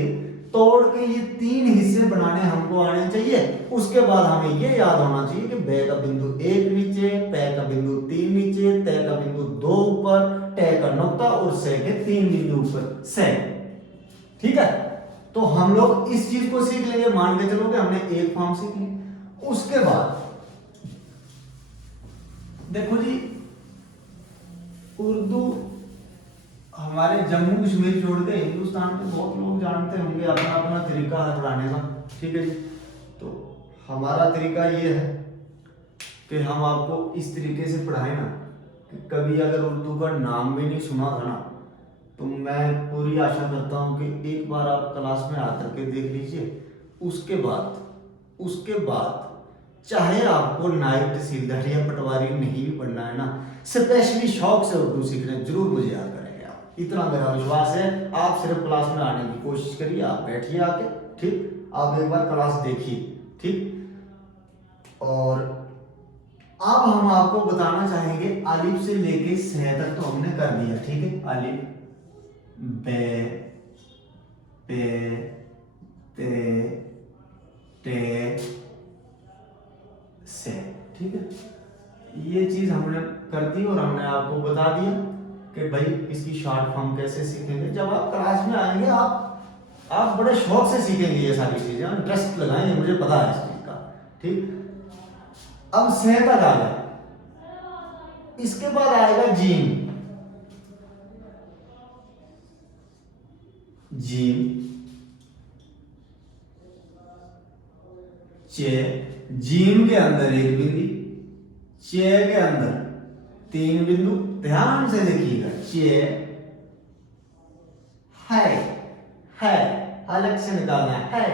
तोड़ के ये 3 हिस्से बनाने हमको आने चाहिए। उसके बाद हमें ये याद होना चाहिए कि बे का बिंदु 1 नीचे, पे का बिंदु 3 नीचे, ते का बिंदु 2 ऊपर, टे का नुक्ता और से के 3 बिंदु ऊपर से। ठीक है, तो हम लोग इस चीज को सीख लेंगे। मान के चलो कि हमने एक फॉर्म सीख ली। उसके बाद देखो जी, उर्दू हमारे जम्मू कश्मीर छोड़ के हिंदुस्तान के बहुत लोग जानते होंगे, अपना अपना तरीका है पढ़ाने का। ठीक है जी, तो हमारा तरीका ये है कि हम आपको इस तरीके से पढ़ाएं ना कि कभी अगर उर्दू का नाम भी नहीं सुना था ना, तो मैं पूरी आशा करता हूं कि एक बार आप क्लास में आकर के देख लीजिए। उसके बाद चाहे आपको नायब तहसीलदार या पटवारी नहीं भी पढ़ना है ना, स्पेशली शौक से उर्दू सीखना जरूर मुझे याद करेंगे आप, इतना मेरा विश्वास है। आप सिर्फ क्लास में आने की कोशिश करिए, आप बैठिए आके, ठीक, आप एक बार क्लास देखिए। ठीक, और अब हम आपको बताना चाहेंगे अलिफ से लेके से तक तो हमने कर दिया। ठीक है, अलिफ, बे, पे, ते, टे, से। ठीक है, ये चीज हमने कर दी और हमने आपको बता दिया कि भाई इसकी शॉर्ट फॉर्म कैसे सीखेंगे। जब आप क्लास में आएंगे आप बड़े शौक से सीखेंगे ये सारी चीजें, इंटरेस्ट लगाएंगे, मुझे पता है इस चीज का। ठीक, अब से तक आ गया, इसके बाद आएगा जीम। जीम, चे, जीम के अंदर एक बिंदु, चे के अंदर 3 बिंदु। ध्यान से देखिएगा, चे है अलग से निकालना है,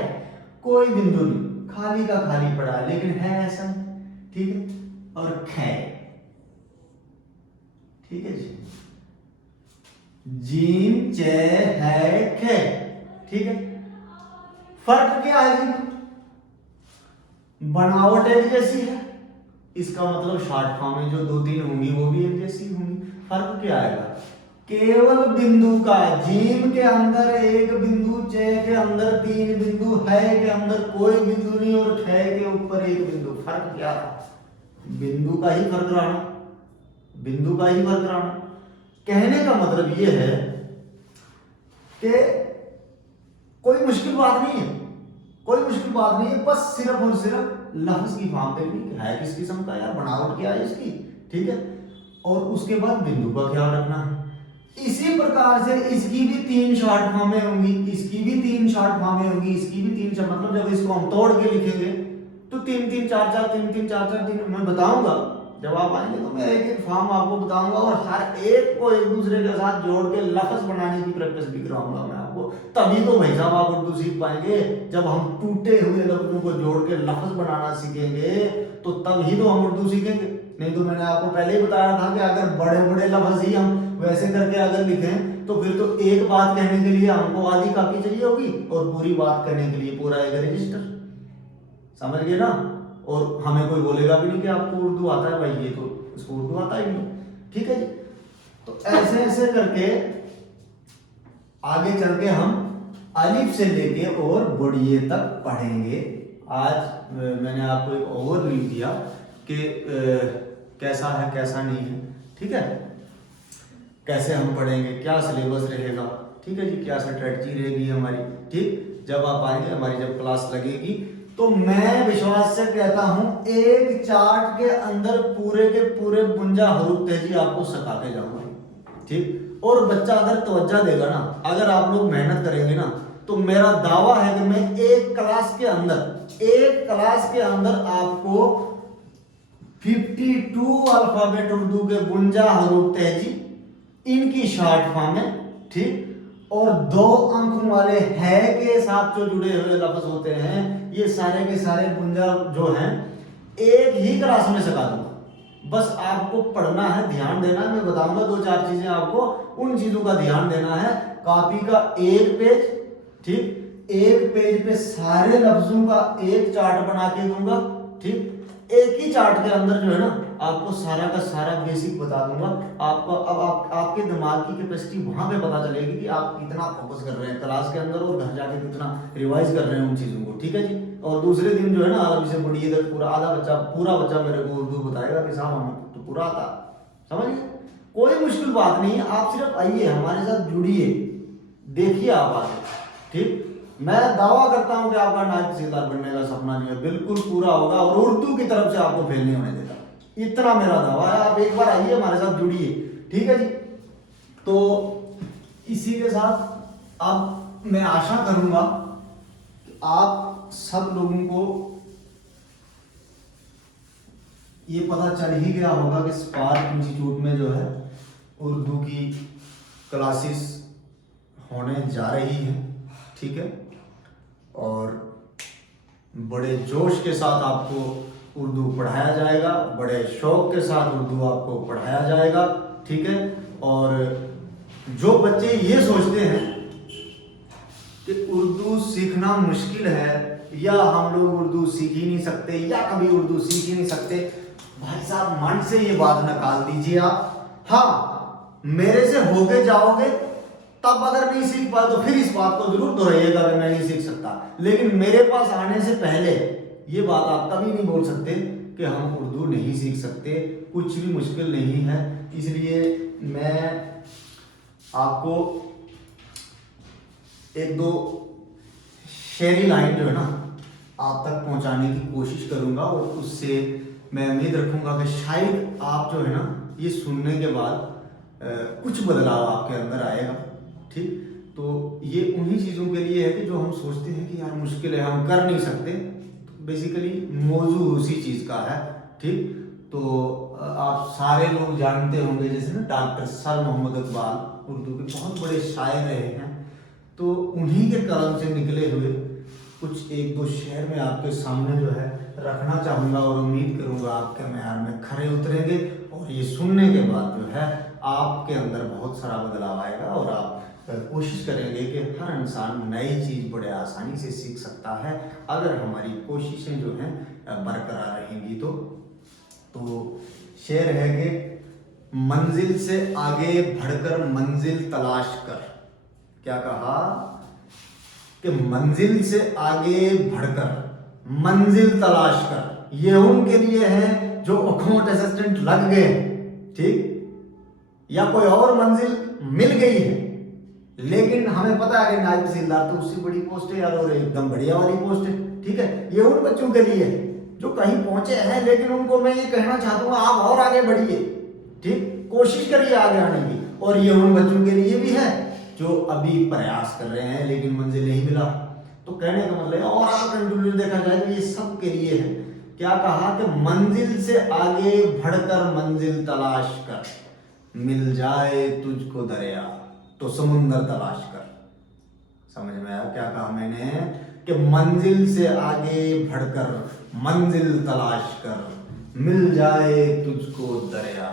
कोई बिंदु नहीं, खाली का खाली पड़ा, लेकिन है ऐसा। ठीक है, और खे। ठीक है जी, जीम चे है खे, ठीक है। फर्क क्या है जी, बनावट एक जैसी है, इसका मतलब शॉर्ट फॉर्म में जो 2-3 होंगी वो भी एक जैसी होंगी। फर्क क्या आएगा, केवल बिंदु का, जीम के अंदर एक बिंदु, चे के अंदर 3 बिंदु, है के अंदर कोई बिंदु नहीं और खे के ऊपर एक बिंदु। फर्क क्या है, बिंदु का ही फर्क रहा, बिंदु का ही फर्क रहा। कहने का मतलब यह है कि कोई मुश्किल बात नहीं है, कोई मुश्किल बात नहीं है, बस सिर्फ और सिर्फ लफ्ज की फॉर्म देखनी है किस किस्म का, यार बनावट क्या है इसकी, ठीक है। और उसके बाद बिंदु का ख्याल रखना है। इसी प्रकार से इसकी भी 3 शॉर्ट फॉर्में होंगी, इसकी भी 3 शॉर्ट फॉर्में होंगी, इसकी भी 3 मतलब जब इसको हम तोड़ के लिखेंगे तो 3-3 4-4 3-3 4-4 3 मैं बताऊंगा जब आप आएंगे तो मैं एक एक फॉर्म आपको बताऊंगा और हर एक को एक दूसरे के साथ जोड़ के लफ्ज बनाने की प्रैक्टिस भी कराऊंगा मैं आपको। तभी तो भाई साहब आप उर्दू सीख पाएंगे। जब हम टूटे हुए लफ्जों को जोड़ के लफ्ज बनाना सीखेंगे तो तब ही तो हम उर्दू सीखेंगे। नहीं तो मैंने आपको पहले ही बताया था कि अगर बड़े बड़े लफ्ज ही हम वैसे करके अगर लिखें तो फिर तो एक बात कहने के लिए हमको आधी कॉपी चाहिए होगी और पूरी बात करने के लिए पूरा एक रजिस्टर, समझ गए ना। और हमें कोई बोलेगा भी नहीं कि आपको उर्दू आता है, भाई ये तो इसको उर्दू आता ही नहीं, ठीक है जी। तो ऐसे ऐसे करके आगे चल के हम अलिफ से लेके और बड़िए तक पढ़ेंगे। आज मैंने आपको एक ओवरव्यू दिया कि कैसा है कैसा नहीं है, ठीक है, कैसे हम पढ़ेंगे, क्या सिलेबस रहेगा, ठीक है जी, क्या स्ट्रेटजी रहेगी हमारी, ठीक। जब आप आएंगे, हमारी जब क्लास लगेगी तो मैं विश्वास से कहता हूं एक चार्ट के अंदर पूरे के पूरे 52 हरूफ तेजी आपको सिखा के जाऊंगा, ठीक। और बच्चा अगर तवज्जो देगा ना, अगर आप लोग मेहनत करेंगे ना, तो मेरा दावा है कि मैं एक क्लास के अंदर आपको 52 अल्फाबेट उर्दू के 52 हरूफ तेजी, इनकी शॉर्ट फॉर्म है, ठीक। और 2 अंक वाले है के साथ जो जुड़े हुए लफ्ज होते हैं, ये सारे के सारे 52 जो हैं एक ही क्लास में सिखा दूंगा। बस आपको पढ़ना है, ध्यान देना है, मैं बताऊंगा 2-4 चीजें आपको, उन चीजों का ध्यान देना है। कॉपी का एक पेज, ठीक, एक पेज पे सारे लफ्जों का एक चार्ट बना के दूंगा, ठीक। एक ही चार्ट के अंदर जो है ना आपको सारा का सारा बेसिक बता दूंगा। आपको अब आपके दिमाग की कैपेसिटी वहां पे पता चलेगी कि आप कितना फोकस कर रहे हैं क्लास के अंदर और घर जाके कितना रिवाइज कर रहे हैं उन चीजों को, ठीक है जी। और दूसरे दिन जो है ना अरबी से बड़ी इधर पूरा बच्चा मेरे को उर्दू बताएगा कि साहब हमें तो पूरा आता, समझिए। कोई मुश्किल बात नहीं है, आप सिर्फ आइए हमारे साथ जुड़िए, देखिए आप आगे, ठीक। मैं दावा करता हूं कि आपका नायब तहसीलदार बनने का सपना जो है बिल्कुल पूरा होगा और उर्दू की तरफ से आपको फेल नहीं होने देता, इतना मेरा दावा है। आप एक बार आइए हमारे साथ जुड़िए, ठीक है जी। तो इसी के साथ अब मैं आशा करूंगा कि आप सब लोगों को ये पता चल ही गया होगा कि स्पार्क इंस्टीट्यूट में जो है उर्दू की क्लासेस होने जा रही हैं, ठीक है। और बड़े जोश के साथ आपको उर्दू पढ़ाया जाएगा, बड़े शौक के साथ उर्दू आपको पढ़ाया जाएगा, ठीक है। और जो बच्चे ये सोचते हैं कि उर्दू सीखना मुश्किल है या हम लोग उर्दू सीख ही नहीं सकते या कभी उर्दू सीख ही नहीं सकते, भाई साहब मन से ये बात निकाल दीजिए आप। हाँ, मेरे से होके जाओगे तब अगर नहीं सीख पाए तो फिर इस बात को जरूर दोहराइएगा कि मैं नहीं सीख सकता, लेकिन मेरे पास आने से पहले ये बात आप कभी नहीं बोल सकते कि हम उर्दू नहीं सीख सकते, कुछ भी मुश्किल नहीं है। इसलिए मैं आपको 1-2 शेरी लाइन जो है ना आप तक पहुंचाने की कोशिश करूंगा और उससे मैं उम्मीद रखूंगा कि शायद आप जो है ना ये सुनने के बाद कुछ बदलाव आपके अंदर आएगा, ठीक। तो ये उन्हीं चीज़ों के लिए है कि जो हम सोचते हैं कि यार मुश्किल है, हम कर नहीं सकते, बेसिकली मौजू उसी चीज़ का है, ठीक। तो आप सारे लोग जानते होंगे जैसे ना डॉक्टर सर मोहम्मद इकबाल उर्दू के बहुत बड़े शायर रहे हैं, तो उन्हीं के कलम से निकले हुए कुछ 1-2 शेर में आपके सामने जो है रखना चाहूँगा और उम्मीद करूँगा आपके म्यार में खरे उतरेंगे और ये सुनने के बाद जो है आपके अंदर बहुत सारा बदलाव आएगा और आप कोशिश करेंगे कि हर इंसान नई चीज़ बड़े आसानी से सीख सकता है अगर हमारी कोशिशें जो हैं बरकरार रहेंगी। तो शेर है कि मंजिल से आगे बढ़कर मंजिल तलाश कर। क्या कहा कि मंजिल से आगे बढ़कर मंजिल तलाश कर। ये उनके लिए है जो अकाउंट असिस्टेंट लग गए, ठीक, या कोई और मंजिल मिल गई है लेकिन हमें पता है कि नायब तहसीलदार तो उससे बड़ी पोस्ट है यार और एकदम बढ़िया वाली पोस्ट है, ठीक है। ये उन बच्चों के लिए है जो कहीं पहुंचे हैं लेकिन उनको मैं ये कहना चाहता हूँ आप और आगे बढ़िए, ठीक, कोशिश करिए आगे आने की। और ये उन बच्चों के लिए भी है जो अभी प्रयास कर रहे हैं लेकिन मंजिल नहीं मिला। तो कहने का मतलब है और आगे कंक्लूजन देखा जाए तो ये सब के लिए है। क्या कहा कि मंजिल से आगे बढ़कर मंजिल तलाश कर, मिल जाए तुझको दरिया तो समुंदर तलाश कर। समझ में आया क्या कहा मैंने कि मंजिल से आगे बढ़कर मंजिल तलाश कर, मिल जाए तुझको दरिया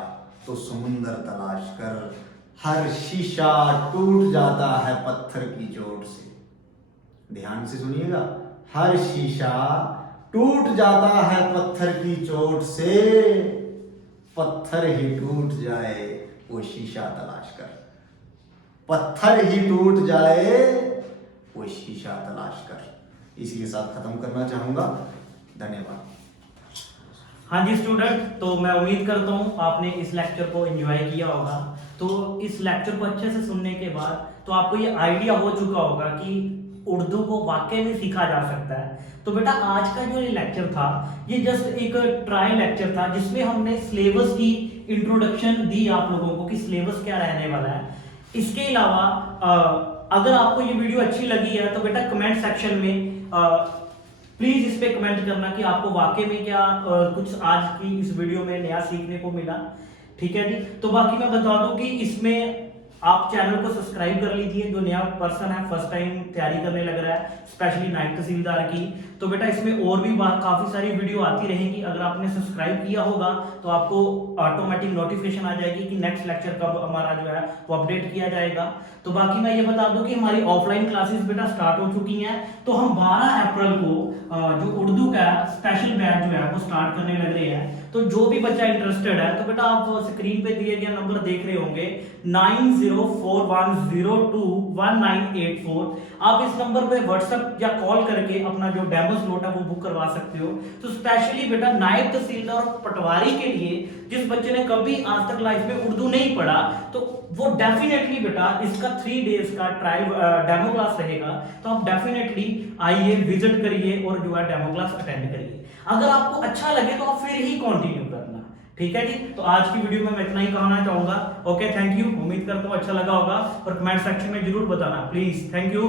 तो समुंदर तलाश कर। हर शीशा टूट जाता है पत्थर की चोट से। ध्यान से सुनिएगा, हर शीशा टूट जाता है पत्थर की चोट से, पत्थर ही टूट जाए वो शीशा तलाश कर। पत्थर ही टूट जाए वो शीशा तलाश कर। इसी के साथ खत्म करना चाहूंगा। धन्यवाद। हाँ जी स्टूडेंट, तो मैं उम्मीद करता हूँ आपने इस लेक्चर को एंजॉय किया होगा। तो इस लेक्चर को अच्छे से सुनने के बाद तो आपको ये आइडिया हो चुका होगा कि उर्दू को वाकई में सीखा जा सकता है। तो बेटा आज का जो ये लेक्चर था ये जस्ट एक ट्रायल लेक्चर था जिसमें हमने सिलेबस की इंट्रोडक्शन दी आप लोगों को कि सिलेबस क्या रहने वाला है। इसके अलावा अगर आपको ये वीडियो अच्छी लगी है तो बेटा कमेंट सेक्शन में प्लीज इस पे कमेंट करना कि आपको वाकई में क्या कुछ आज की इस वीडियो में नया सीखने को मिला। ठीक है जी। तो बाकी मैं बता दूं कि इसमें आप चैनल को सब्सक्राइब कर लीजिए। जो नया पर्सन है फर्स्ट टाइम तैयारी करने लग रहा है स्पेशली नायब तहसीलदार की, तो बेटा इसमें और भी काफी सारी वीडियो आती रहेंगी। अगर आपने सब्सक्राइब किया होगा तो आपको ऑटोमेटिक नोटिफिकेशन आ जाएगी कि नेक्स्ट लेक्चर कब हमारा जो है वो अपडेट किया जाएगा। तो बाकी मैं ये बता दूं कि हमारी ऑफलाइन क्लासेस बेटा स्टार्ट हो चुकी हैं। तो हम 12 अप्रैल को जो उर्दू का स्पेशल बैच जो है वो स्टार्ट करने लग रहे हैं। तो जो भी बच्चा इंटरेस्टेड है तो बेटा आप स्क्रीन पे दिए गए नंबर देख रहे होंगे 9041021984। आप इस नंबर पे व्हाट्सएप या कॉल करके अपना जो डेमो स्लॉट है वो बुक करवा सकते हो। तो स्पेशली बेटा नायब तहसीलदार और पटवारी के लिए जिस बच्चे ने कभी आज तक लाइफ में उर्दू नहीं पढ़ा तो वो डेफिनेटली बेटा इसका 3 डेज का ट्रायल डेमो क्लास रहेगा। तो आप डेफिनेटली आइए, विजिट करिए और जो है डेमो क्लास अटेंड करिए। अगर आपको अच्छा लगे तो आप फिर ही कंटिन्यू करना। ठीक है जी। तो आज की वीडियो में मैं इतना ही कहना चाहूंगा। Okay, thank you. उम्मीद करता हूँ अच्छा लगा होगा और कमेंट सेक्शन में जरूर बताना प्लीज। Thank you.